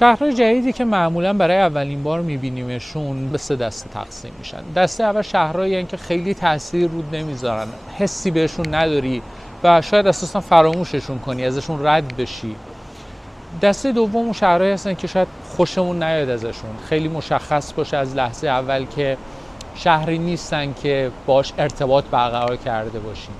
شهرهای جدیدی که معمولا برای اولین بار میبینیمشون به 3 دسته تقسیم میشن. دسته اول شهرهایی هستن که خیلی تاثیر رود نمیذارن، حسی بهشون نداری و شاید اساسا فراموششون کنی، ازشون رد بشی. دسته دوم اون شهرهایی هستن که شاید خوشمون نیاد ازشون، خیلی مشخص باشه از لحظه اول که شهری نیستن که باش ارتباط برقرار کرده باشیم.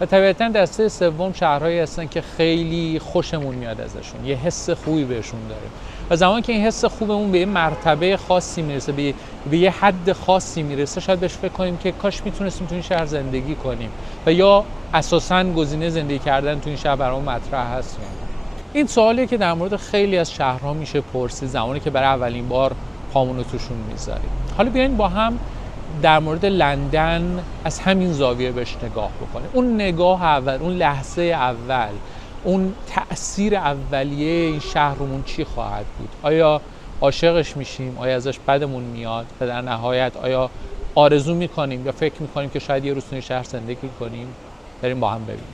و طبیعتاً دسته سوم شهرهایی هستن که خیلی خوشمون میاد ازشون، یه حس خوبی بهشون داریم و زمانی که این حس خوبمون به یه مرتبه خاصی میرسه، به یه حد خاصی میرسه، شاید بهش فکر کنیم که کاش میتونستیم تو این شهر زندگی کنیم و یا اساساً گزینه زندگی کردن تو این شهر برامون مطرح هست. این سوالیه که در مورد خیلی از شهرها میشه پرسید زمانی که برای اولین بار پامون رو توشون میذاریم. حالا بیاین با هم در مورد لندن از همین زاویه بهش نگاه بکنیم. اون نگاه اول، اون لحظه اول، اون تأثیر اولیه این شهر رومون چی خواهد بود؟ آیا عاشقش میشیم؟ آیا ازش بدمون میاد؟ و در نهایت آیا آرزو میکنیم یا فکر میکنیم که شاید یه روز توی شهر زندگی کنیم؟ بریم با هم ببینیم.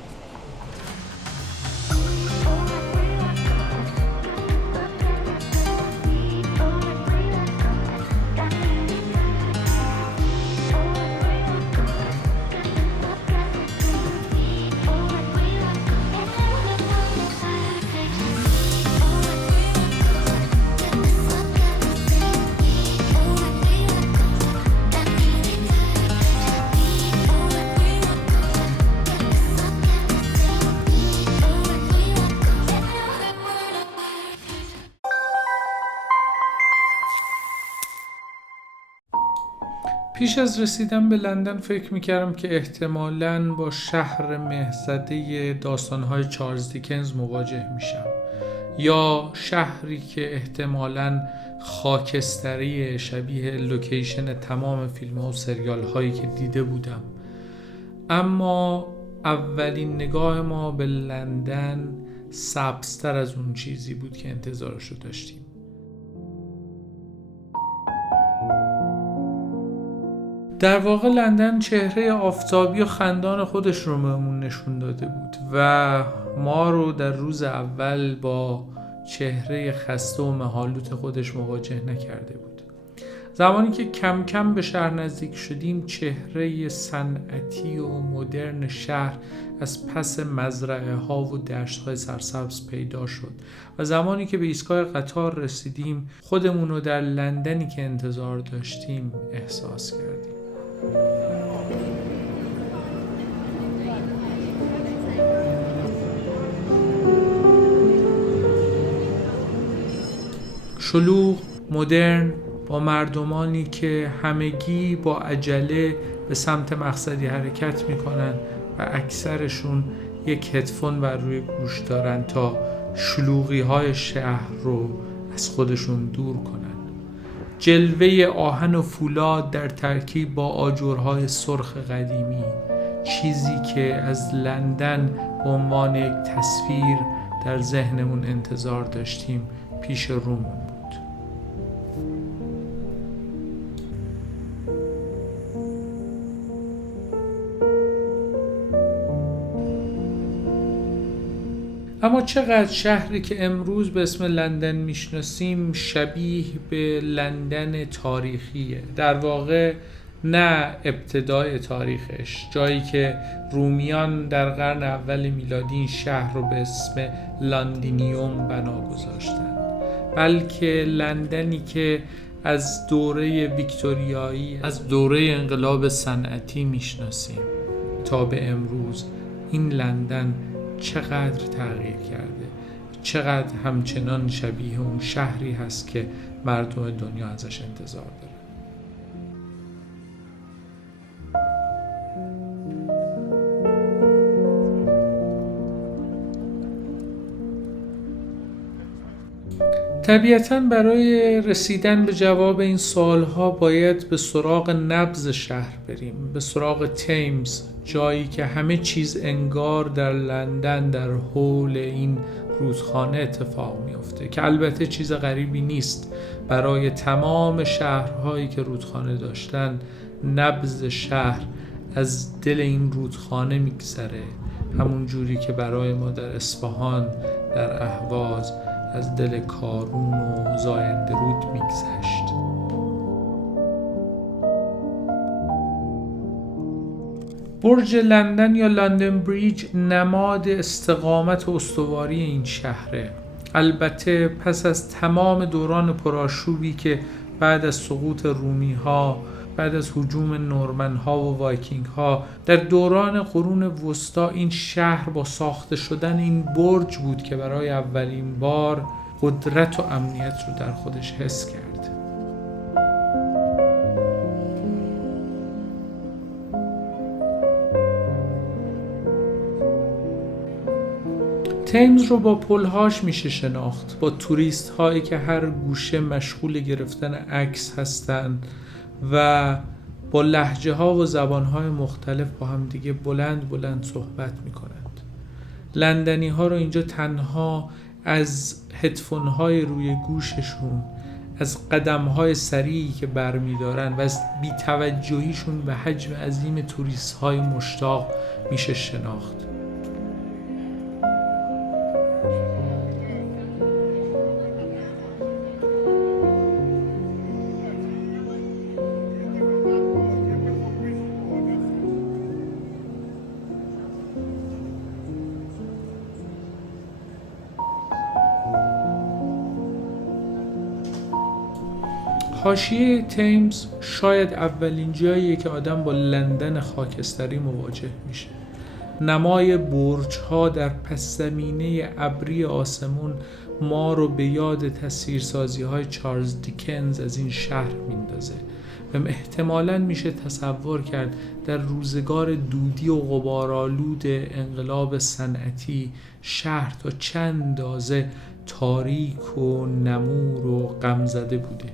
پیش از رسیدن به لندن فکر میکردم که احتمالاً با شهر مهزده داستانهای چارلز دیکنز مواجه میشم یا شهری که احتمالاً خاکستری شبیه لوکیشن تمام فیلم ها و سریال هایی که دیده بودم. اما اولین نگاه ما به لندن سبزتر از اون چیزی بود که انتظارش رو داشتیم. در واقع لندن چهره آفتابی و خندان خودش رو بهمون نشون داده بود و ما رو در روز اول با چهره خسته و مهالود خودش مواجه نکرده بود. زمانی که کم کم به شهر نزدیک شدیم، چهره صنعتی و مدرن شهر از پس مزرعه ها و دشت های سرسبز پیدا شد و زمانی که به ایستگاه قطار رسیدیم، خودمون رو در لندنی که انتظار داشتیم احساس کردیم. شلوغ، مدرن، با مردمانی که همگی با عجله به سمت مقصدی حرکت میکنن و اکثرشون یک هدفون بر روی گوش دارن تا شلوغی های شهر رو از خودشون دور کنن. جلوه آهن و فولاد در ترکیب با آجرهای سرخ قدیمی، چیزی که از لندن به عنوان یک تصویر در ذهنمون انتظار داشتیم پیش رومون بود. اما چقدر شهری که امروز به اسم لندن میشناسیم شبیه به لندن تاریخیه. در واقع نه ابتدای تاریخش، جایی که رومیان در قرن اول میلادی این شهر رو به اسم لاندینیوم بنا گذاشتن، بلکه لندنی که از دوره ویکتوریایی، از دوره انقلاب صنعتی میشناسیم تا به امروز. این لندن چقدر تغییر کرده، چقدر همچنان شبیه اون شهری هست که مردم دنیا ازش انتظار داره. طبیعتاً برای رسیدن به جواب این سوالها باید به سراغ نبض شهر بریم، به سراغ تیمز، جایی که همه چیز انگار در لندن در حول این رودخانه اتفاق میفته، که البته چیز غریبی نیست. برای تمام شهرهایی که رودخانه داشتن، نبض شهر از دل این رودخانه میگذره، همون جوری که برای ما در اصفهان، در اهواز از دل کارون و زاینده رود میگذشت. برج لندن یا لندن بریج نماد استقامت و استواری این شهره. البته پس از تمام دوران پرآشوبی که بعد از سقوط رومی ها، بعد از هجوم نورمن ها و وایکینگ ها، در دوران قرون وسطا این شهر با ساخته شدن این برج بود که برای اولین بار قدرت و امنیت رو در خودش حس کرد. تیمز رو با پل‌هاش میشه شناخت، با توریست هایی که هر گوشه مشغول گرفتن عکس هستن و با لهجه ها و زبان های مختلف با هم دیگه بلند بلند صحبت میکنند. لندنی ها رو اینجا تنها از هدفون های روی گوششون، از قدم های سریعی که برمیدارن و از بی‌توجهیشون به حجم عظیم توریست های مشتاق میشه شناخت. حاشیه تیمز شاید اولین جاییه که آدم با لندن خاکستری مواجه میشه. نمای برج‌ها در پس زمینه ابری آسمون ما رو به یاد تصویرسازی‌های چارلز دیکنز از این شهر میندازه و احتمالاً میشه تصور کرد در روزگار دودی و غبارآلود انقلاب صنعتی شهر تا چند اندازه تاریک و نمور و غمزده بوده.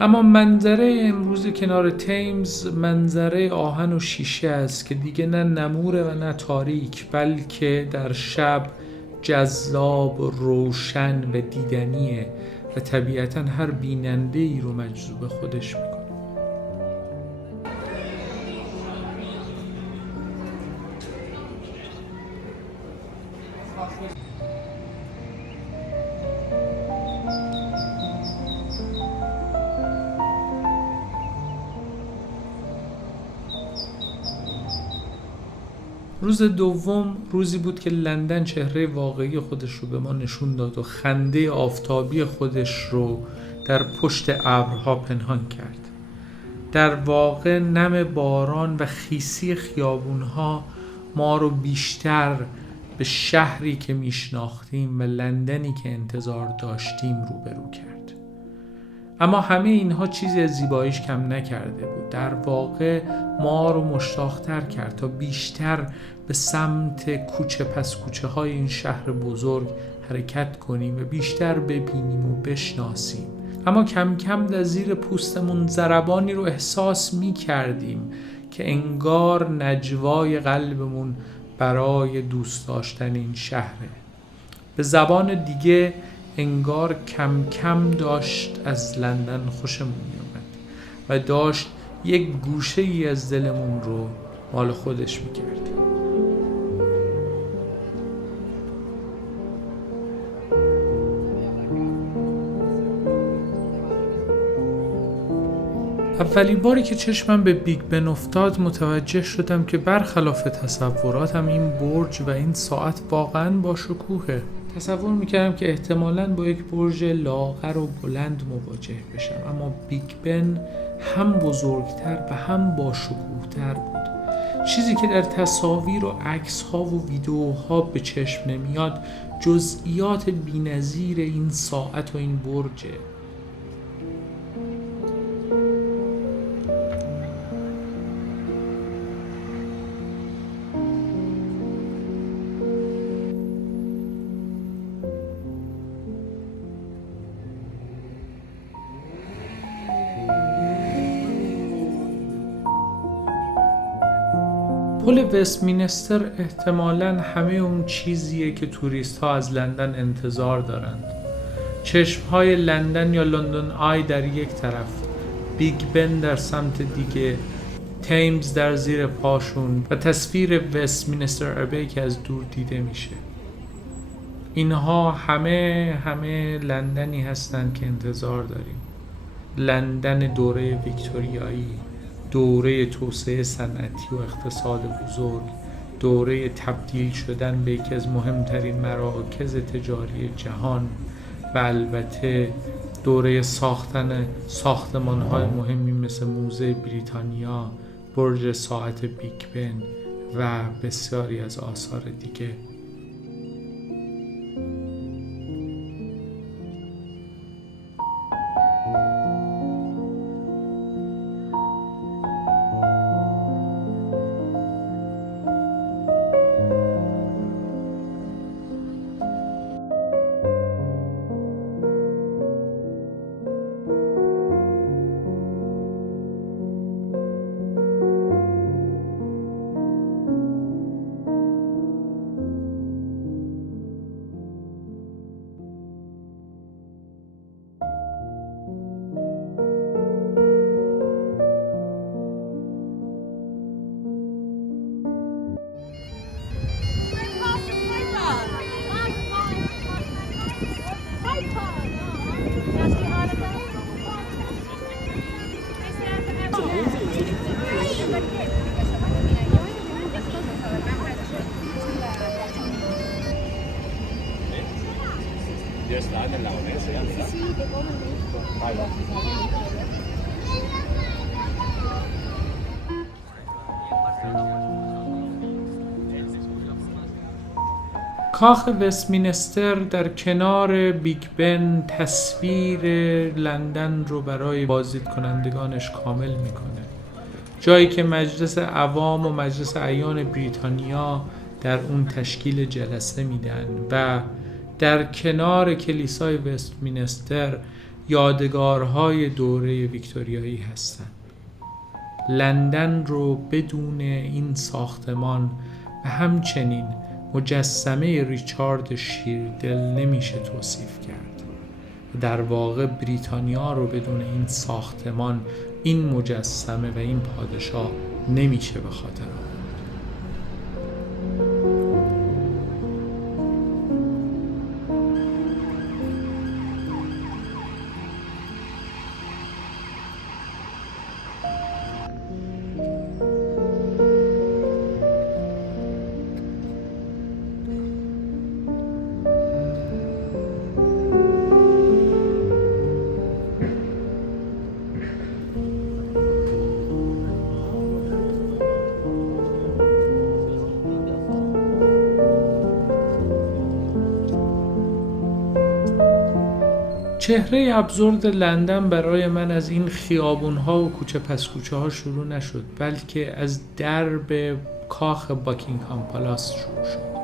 اما منظره امروز کنار تیمز منظره آهن و شیشه است که دیگه نه نموره و نه تاریک، بلکه در شب جذاب و روشن و دیدنیه و طبیعتاً هر بیننده ای رو مجذوب خودش میکنه. روز دوم روزی بود که لندن چهره واقعی خودش رو به ما نشون داد و خنده آفتابی خودش رو در پشت ابرها پنهان کرد. در واقع نم باران و خیسی خیابونها ما رو بیشتر به شهری که میشناختیم و لندنی که انتظار داشتیم روبرو کرد. اما همه اینها چیزی از زیباییش کم نکرده بود. در واقع ما رو مشتاق‌تر کرد تا بیشتر به سمت کوچه پس کوچه های این شهر بزرگ حرکت کنیم و بیشتر ببینیم و بشناسیم. اما کم کم در زیر پوستمون ضربانی رو احساس می کردیم که انگار نجوای قلبمون برای دوست داشتن این شهره. به زبان دیگه انگار کم کم داشت از لندن خوشمون می اومد و داشت یک گوشه ای از دلمون رو مال خودش می کرد. اولین باری که چشمم به بیگ بن افتاد متوجه شدم که برخلاف تصوراتم این برج و این ساعت واقعاً با شکوهه. تصور میکردم که احتمالاً با یک برج لاغر و بلند مواجه بشم، اما بیگ بن هم بزرگتر و هم با شکوهتر بود. چیزی که در تصاویر و عکس‌ها و ویدیوها به چشم نمیاد جزئیات بی‌نظیر این ساعت و این برجه. پل وستمینستر احتمالاً همه اون چیزیه که توریست ها از لندن انتظار دارند. چشم های لندن یا لندن آی در یک طرف، بیگ بن در سمت دیگه، تیمز در زیر پاشون و تصویر وستمینستر ابی که از دور دیده میشه. اینها همه لندنی هستند که انتظار داریم. لندن دوره ویکتوریایی، دوره توسعه صنعتی و اقتصاد بزرگ، دوره تبدیل شدن به یکی از مهمترین مراکز تجاری جهان و البته دوره ساختن ساختمان‌های مهمی مثل موزه بریتانیا، برج ساعت بیگ بن و بسیاری از آثار دیگه. کاخ وستمینستر در کنار بیگ بن تصویر لندن رو برای بازدید کنندگانش کامل میکنه. جایی که مجلس عوام و مجلس اعیان بریتانیا در اون تشکیل جلسه میدن و در کنار کلیسای وستمینستر یادگارهای دوره ویکتوریایی هستند. لندن رو بدون این ساختمان و همچنین مجسمه ریچارد شیردل نمیشه توصیف کرد. در واقع بریتانیا رو بدون این ساختمان، این مجسمه و این پادشاه نمیشه به خاطر آورد. چهره ابزورد لندن برای من از این خیابون‌ها و کوچه پس کوچه ها شروع نشد، بلکه از درب کاخ باکینگهام پالاس شروع شد.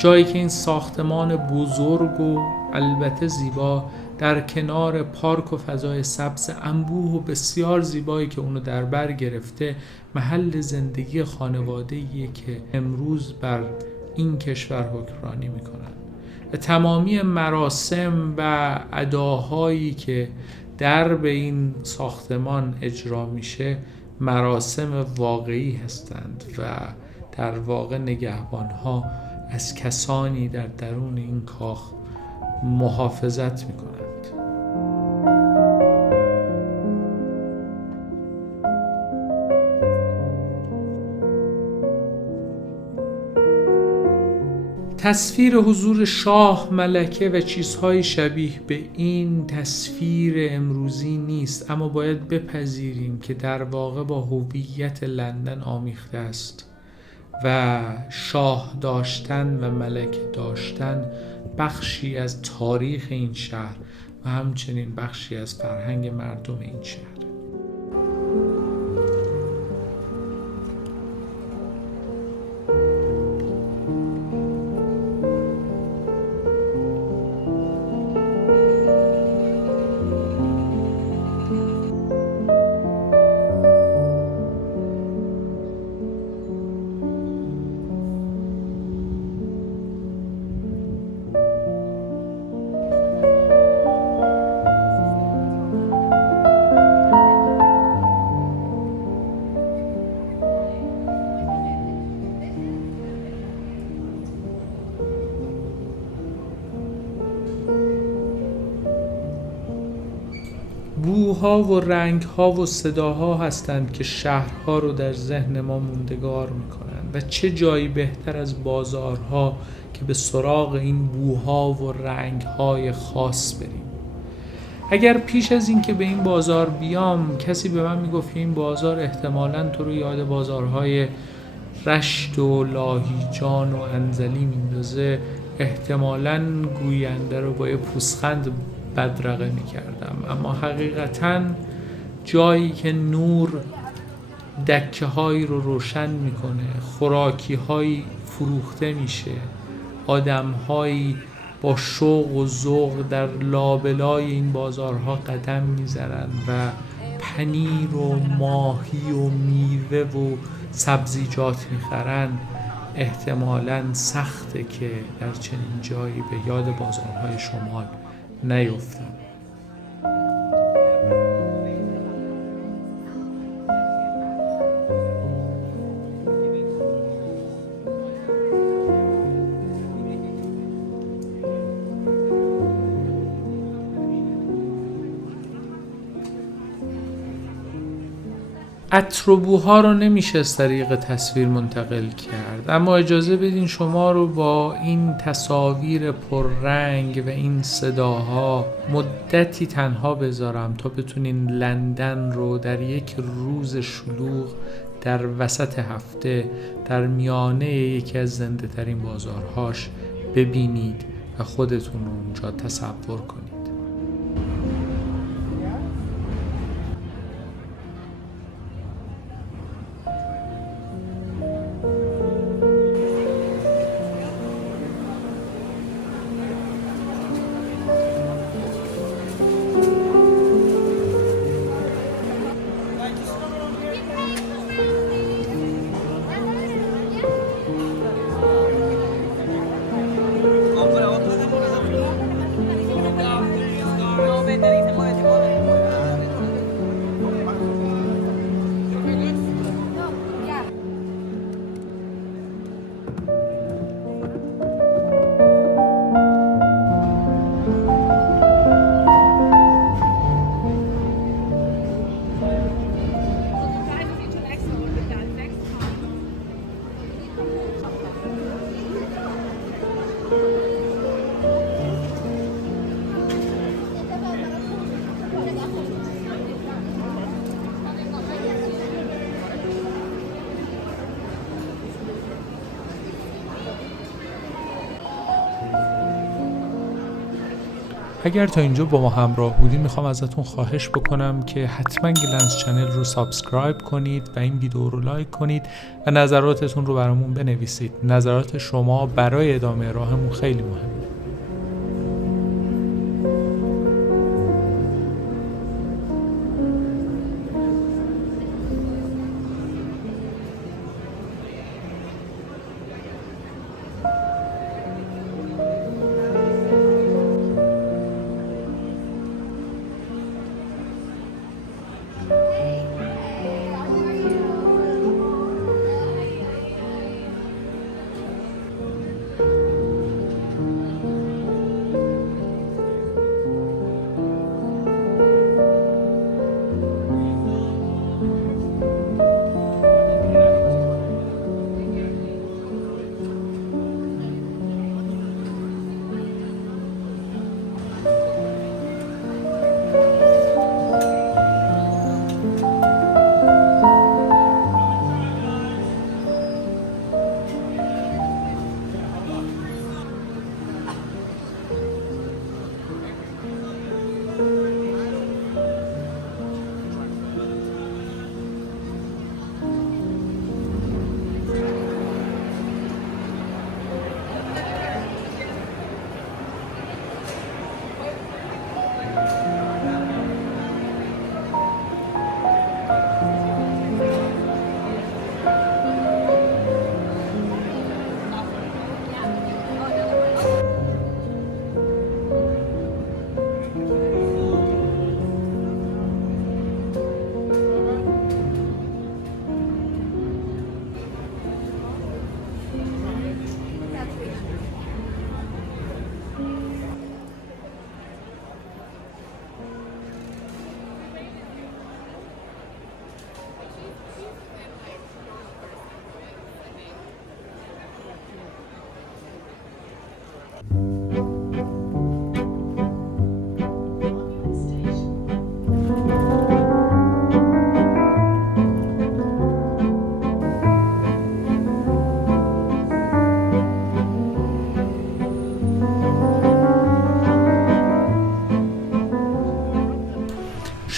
جایی که این ساختمان بزرگ و البته زیبا در کنار پارک و فضای سبز انبوه و بسیار زیبایی که اونو در بر گرفته، محل زندگی خانواده‌ایه که امروز بر این کشور حکمرانی میکنن. تمامی مراسم و اداهایی که در به این ساختمان اجرا میشه مراسم واقعی هستند و در واقع نگهبانها از کسانی در درون این کاخ محافظت میکنند. تصویر حضور شاه، ملکه و چیزهای شبیه به این تصویر امروزی نیست، اما باید بپذیریم که در واقع با هویت لندن آمیخته است و شاه داشتن و ملکه داشتن بخشی از تاریخ این شهر و همچنین بخشی از فرهنگ مردم این شهر. بوها و رنگها و صداها هستند که شهرها رو در ذهن ما موندگار میکنند و چه جایی بهتر از بازارها که به سراغ این بوها و رنگهای خاص بریم. اگر پیش از این که به این بازار بیام کسی به من میگفت که این بازار احتمالاً تو رو یاد بازارهای رشت و لاهیجان و انزلی میندازه، احتمالاً گوینده رو با یه پوزخند بدرقه میکردم. اما حقیقتاً جایی که نور دکه هایی رو روشن میکنه، خوراکی هایی فروخته میشه، آدم هایی با شوق و ذوق در لابلای این بازارها قدم میذارن و پنیر و ماهی و میوه و سبزیجات میخرن، احتمالاً سخته که در چنین جایی به یاد بازارهای شمال نیفتم. عطر و بوها رو نمیشه از طریق تصویر منتقل کرد، اما اجازه بدین شما رو با این تصاویر پررنگ و این صداها مدتی تنها بذارم تا بتونین لندن رو در یک روز شلوغ در وسط هفته در میانه یکی از زنده ترین بازارهاش ببینید و خودتون رو اونجا تصور کنید. اگر تا اینجا با ما همراه بودین میخوام ازتون خواهش بکنم که حتما گلنز چنل رو سابسکرایب کنید و این ویدیو رو لایک کنید و نظراتتون رو برامون بنویسید. نظرات شما برای ادامه راهمون خیلی مهمه.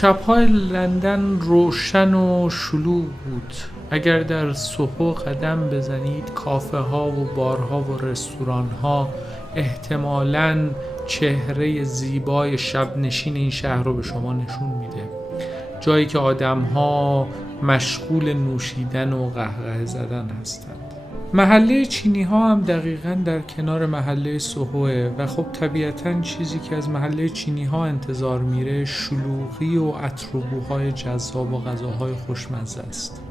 شب‌های لندن روشن و شلوغ بود. اگر در سوهو قدم بزنید، کافه ها و بارها و رستوران ها احتمالاً چهره زیبای شب نشین این شهر رو به شما نشون میده. جایی که آدم ها مشغول نوشیدن و قهقه زدن هستند. محله چینی ها هم دقیقاً در کنار محله سوهوه و خب طبیعتاً چیزی که از محله چینی ها انتظار میره شلوغی و عطر و بوهای جذاب و غذاهای خوشمزه است.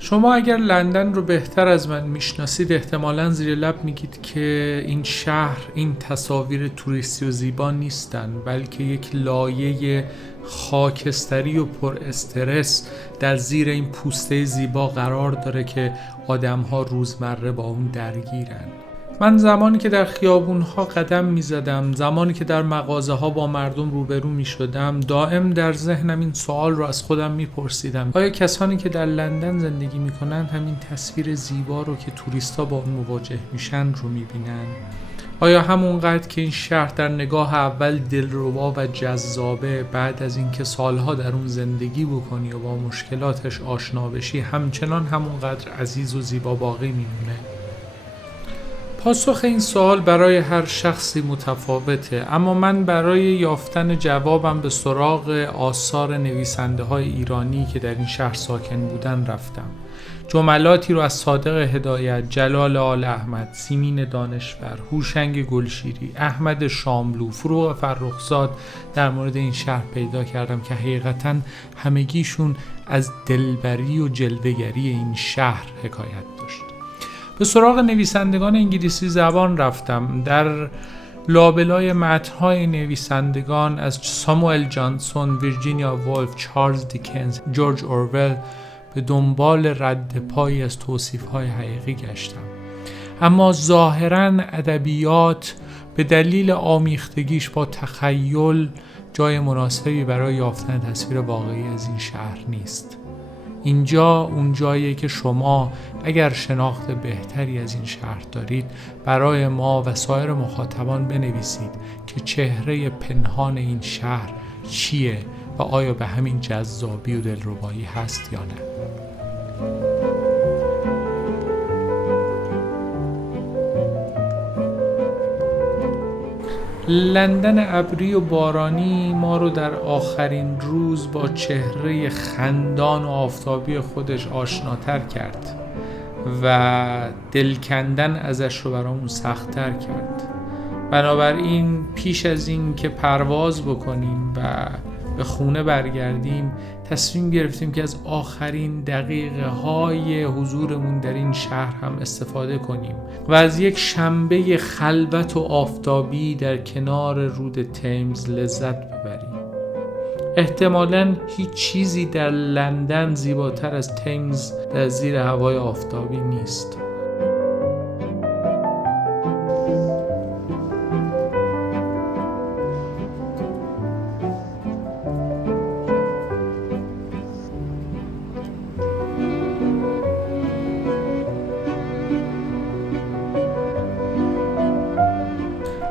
شما اگر لندن رو بهتر از من میشناسید احتمالاً زیر لب میگید که این شهر این تصاویر توریستی و زیبا نیستن، بلکه یک لایه خاکستری و پر استرس در زیر این پوسته زیبا قرار داره که آدم‌ها روزمره با اون درگیرن. من زمانی که در خیابون‌ها قدم می‌زدم، زمانی که در مغازه‌ها با مردم روبرو می‌شدم، دائم در ذهنم این سوال رو از خودم می‌پرسیدم: آیا کسانی که در لندن زندگی می‌کنند همین تصویر زیبا رو که توریست‌ها با اون مواجه میشن رو می‌بینن؟ آیا همونقدر که این شهر در نگاه اول دلربا و جذابه، بعد از اینکه سالها در اون زندگی بکنی و با مشکلاتش آشنا بشی، همچنان همونقدر عزیز و زیبا باقی میمونه؟ پاسخ این سوال برای هر شخصی متفاوته، اما من برای یافتن جوابم به سراغ آثار نویسنده های ایرانی که در این شهر ساکن بودن رفتم. جملاتی رو از صادق هدایت، جلال آل احمد، سیمین دانشور، هوشنگ گلشیری، احمد شاملو، فروغ فرخزاد در مورد این شهر پیدا کردم که حقیقتاً همگیشون از دلبری و جلوه‌گری این شهر حکایت داشت. به سراغ نویسندگان انگلیسی زبان رفتم. در لابلای متن‌های نویسندگان از ساموئل جانسون، ویرجینیا وولف، چارلز دیکنز، جورج اورول به دنبال رد پایی از توصیف‌های حقیقی گشتم. اما ظاهراً ادبیات به دلیل آمیختگیش با تخیل جای مناسبی برای یافتن تصویر واقعی از این شهر نیست. اینجا اون جاییه که شما اگر شناخت بهتری از این شهر دارید برای ما و سایر مخاطبان بنویسید که چهره پنهان این شهر چیه و آیا به همین جذابی و دلربایی هست یا نه. لندن ابری و بارانی ما رو در آخرین روز با چهره خندان و آفتابی خودش آشناتر کرد و دل کندن ازش رو برامون سخت‌تر کرد. بنابراین پیش از این که پرواز بکنیم و به خونه برگردیم تصمیم گرفتیم که از آخرین دقیقه های حضورمون در این شهر هم استفاده کنیم و از یک شنبه خلوت و آفتابی در کنار رود تیمز لذت ببریم. احتمالاً هیچ چیزی در لندن زیباتر از تیمز در زیر هوای آفتابی نیست.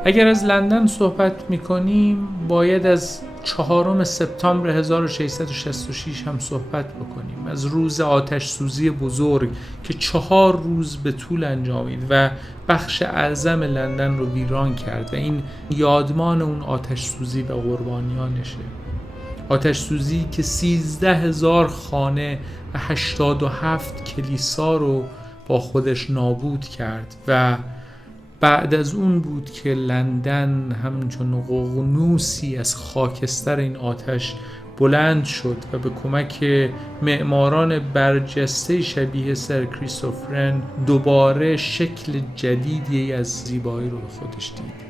اگر از لندن صحبت می‌کنیم باید از 4 سپتامبر 1666 هم صحبت بکنیم، از روز آتش سوزی بزرگ که 4 روز به طول انجامید و بخش اعظم لندن رو ویران کرد و این یادمان اون آتش سوزی و قربانیانشه. آتش سوزی که 13,000 خانه و 87 کلیسا رو با خودش نابود کرد و بعد از اون بود که لندن همچون ققنوسی از خاکستر این آتش بلند شد و به کمک معماران برجسته شبیه سر کریستوفرن دوباره شکل جدیدی از زیبایی رو به خودش دید.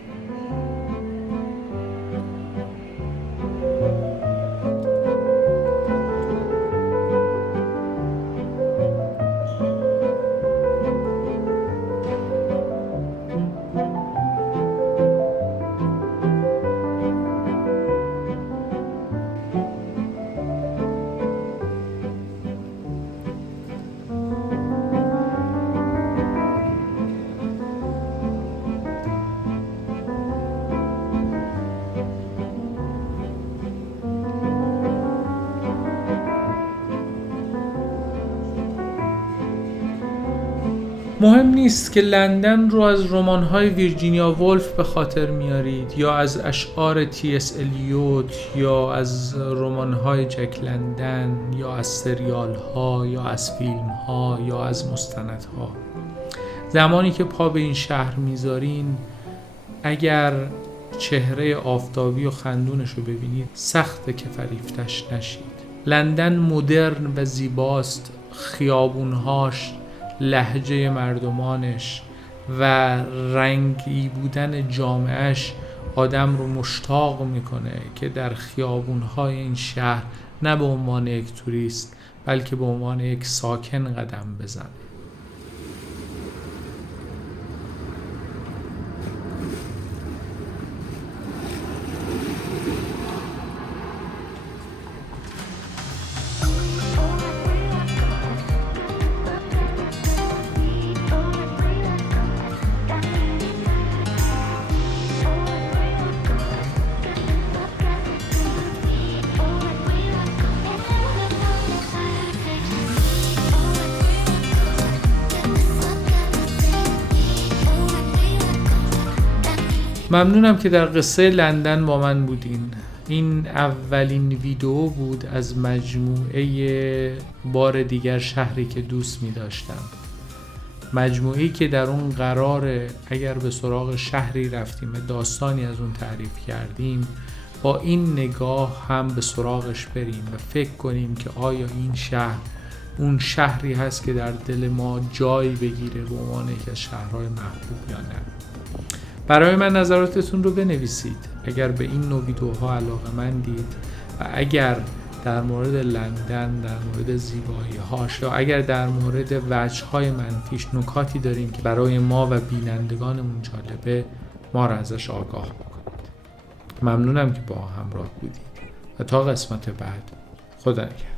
مهم نیست که لندن رو از رمان‌های ویرجینیا وولف به خاطر میارید یا از اشعار تی اس الیوت یا از رمان‌های جک لندن یا از سریال‌ها یا از فیلم‌ها یا از مستندها. زمانی که پا به این شهر میذارین، اگر چهره آفتابی و خندونش رو ببینید سخته که فریفتش نشید. لندن مدرن و زیباست، خیابونهاش، لهجه مردمانش و رنگی بودن جامعهش آدم رو مشتاق میکنه که در خیابونهای این شهر نه به عنوان یک توریست بلکه به عنوان یک ساکن قدم بزنه. ممنونم که در قصه لندن با من بودین. این اولین ویدیو بود از مجموعه بار دیگر شهری که دوست می داشتم. مجموعه‌ای که در اون قراره اگر به سراغ شهری رفتیم و داستانی از اون تعریف کردیم با این نگاه هم به سراغش بریم و فکر کنیم که آیا این شهر اون شهری هست که در دل ما جای بگیره به عنوان یکی از شهرهای محبوب یا نه. برای من نظراتتون رو بنویسید. اگر به این نوع ویدیوها علاقه‌مندید و اگر در مورد لندن، در مورد زیبایی‌هاش یا اگر در مورد وجه‌های منفیش نکاتی داریم که برای ما و بینندگانمون جالبه، ما را ازش آگاه بکنید. ممنونم که با همراه بودید و تا قسمت بعد، خدا نگهدار.